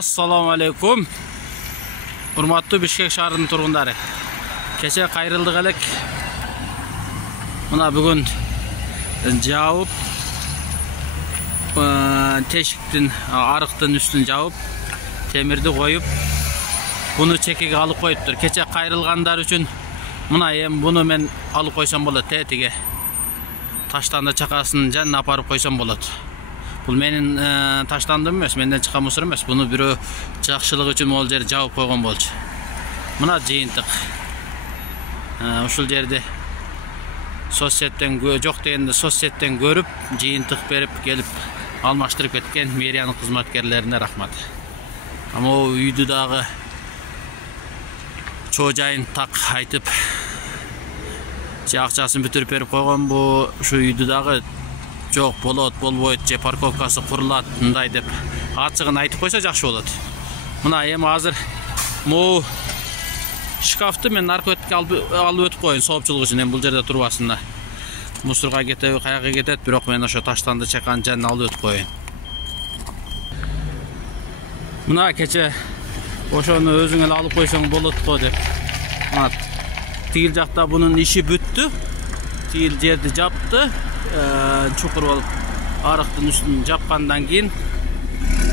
Assalamu alaikum. Урматтуу Бишкек шаарынын тургундары. Кече кайрылдык элек. Мына бүгүн жаап, тешиктин, арыктын үстүн жаап, темирди коюп, буну чекеге алып коюптур. Кече кайрылгандар үчүн мына эми буну мен алып койсом болот, тетиге. Таштанды чакасын жанына апарып койсом болот. Бұл менің таштандым емес, менден чыққан мусор емес. Бұны бирөө жакшылык үчүн ол жер жауып койгон болчу. Мына жыйынтык. Ушул жерде соцсеттен жок дегенде соцсеттен көрүп, жыйынтык берип келип алмаштырып кеткен мэриянын кызматкерлерине рахмат. Ама үйдү дагы чоо жайын так айтып, акчасын бүтүрүп берип койгон. Бу ушу үйдү дагы жок болбойт же парковкасы курулат мындай деп ачыгын айтып койсо жакшы болот. Мына эми азыр могу шкафты мен наркотикке алып өтүп коеюн соопчулук үчүн. Эми бул жерде турбасын да. Мусорго кетеби, каяка кетет, бирок мен ошо таштанды чаканын жанына алып өтүп коеюн. Мына кече ошону өзүң эле алып койсоң болот го деп. Мына тигил жакта бунун иши бүттү. Тигил жерди жапты. Чукур болуп арыктын үстүн жапкандан кийин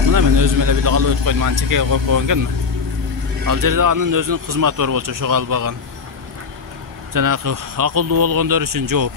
мына мен өзүм эле бүйтүп алып өтүп койдум. Аны чекеге коюп койгон экен. Ал жерде анын өзүнүн кызматы бар болчу, ошого албаган. Жанагы акылдуу болгондор үчүн жооп.